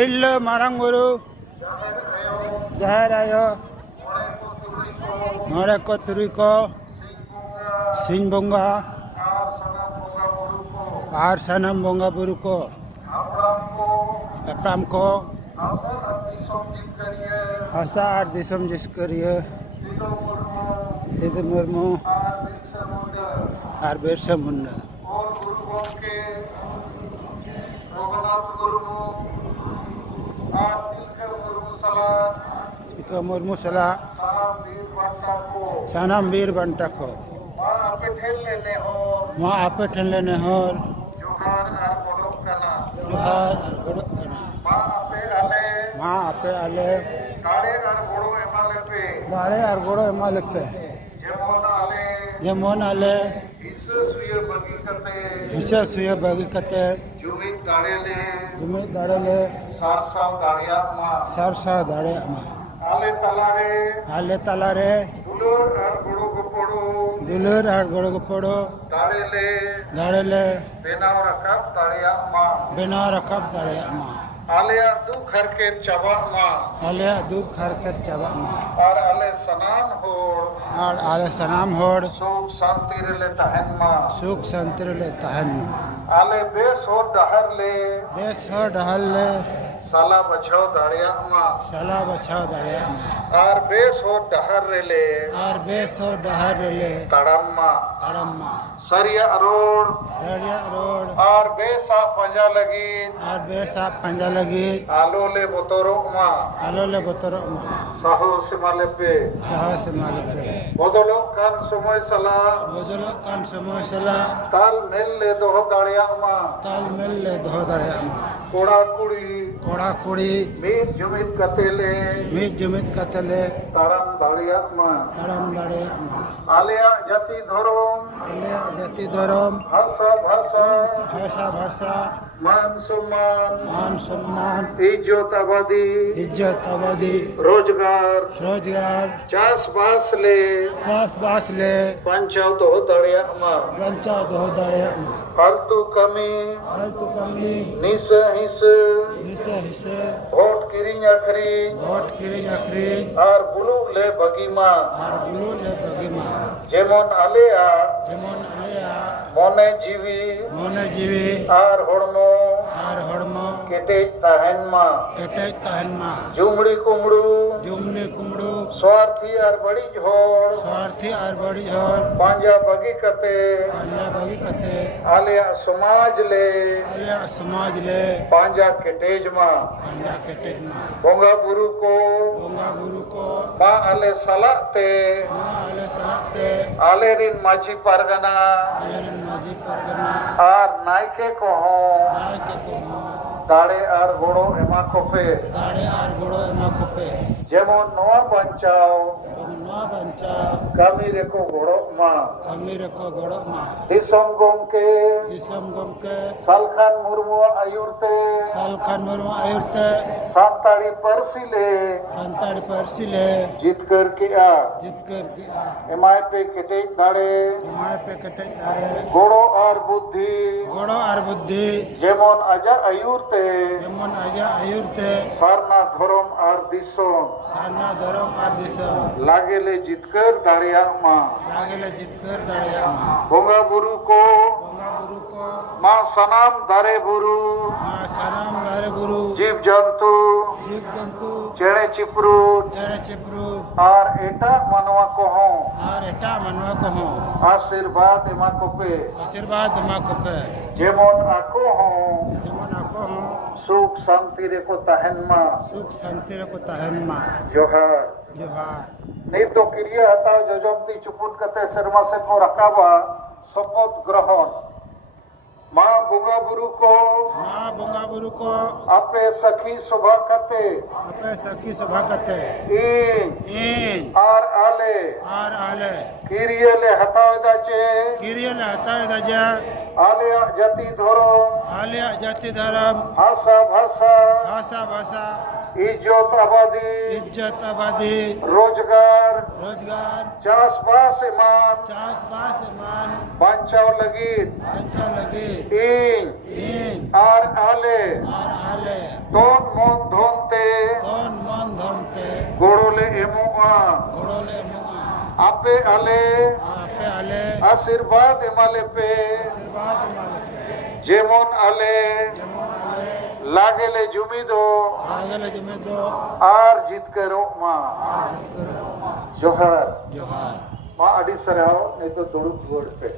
Trillo Marang Guru Jahar Ayo Moreko Turiko Sing Bonga Ar Sanam Bonga Buruko Apram ko Hasa Ar Disom Jiskariye Sidhu Murmu Ar Birsa Munda Ika Murmu Salah Sanam Bir Bantako Ma Ape Thenle Nehor Johar Ar Godok Kana Ma Ape Ale Dare Ar Godo Emalepe Jemon Ale Hisa Suya Bagi Kate Jumit Darele Sarsa Dare Ama Ale Talare Dulur Ar Godo Gopodo Darele Benau Rakab Dare Ama Alia दुख हर के चबा माँ आलिया दुख हर के चबा माँ और आले सनाम होड़ और आले सनाम होड़ सुख शांति ले तहन माँ सुख शांति ले तहन माँ आले बेस हो डहर ले साला बचाओ दाड़िया माँ साला बचाओ दाड़िया माँ और बेस हो डहर ले तड़म माँ सरिया रोड और बेसा पंजा लगी आलो ले बोतरो माँ साहो सिमाले पे बदलो कान समय सला ताल मेल ले दो दाड़िया माँ कोड़ा कुड़ी मीत जुमित कतेले तारम दाड़िया माँ आलिया जाति धर्म भाषा मान सम्मान इज्जत आबादी रोजगार चास बास ले पंचाव दो दाड़िया माँ फालतू कमी निस वोट किरिंग आखरी और बुलू ले बगीमा जेमन आलेया मने जीवी और हड़मो केटेज तहन मा जुमड़ी कुमड़ू स्वार्थी और बड़ी झोड़ पांजा बगी कते आलिया समाज ले पांजा केटेज मा बोंगा बुरु को मा आले सलाते आले रिन माझी परगना और नायके को दाड़े और गोड़ो एमा कोपे जेमन नोआ बंचाओ कमी रेको गोड़ो मा दिसम गमके सालखान मुर्मू आयुरते सांताड़ी परसिले जितकर के आ एमाय पे केटेज दाड़े गोड़ो और बुद्धि जेमन आजा आयुरते सारना धर्म और दिसम लागेले जितकर दाड़िया माँ बोंगा बुरु को माँ सनाम दारे बुरु जीव जंतु चेड़े चिपरू और एटा मनवा को आशीर्वाद एमा को पे जेमन आको हो सुख शांति रे को तहन मा जोहार नहीं तो क्रिया हता जजमती चुपुट कते शर्मा से को रकाबा शपथ ग्रहण माँ बोंगा बुरु को आपे सखी शोभा कते इन और आले किरियले हताव दाचे आलिया जाति धर्म भाषा इज्जत आबादी इज्जत आबादी रोजगार रोजगार चासबास एमान चासबास एमान बांचाव लगित बांचा लगित इन इन आर आले और आले तोन मन धोनते तोन मन धनते गोड़ोले एमुआ गोड़ोले मुआ आपे आले आपे आले आशीर्वाद एमाले पे आशीर्वाद मालके जेमन आले जेमन आले लागेले जुमिदो लागले जमे दो आर जीत करो माँ जित करो जोहर जोहार माँ अड़ी सराव नहीं तो दुड़ुक गोड़ पे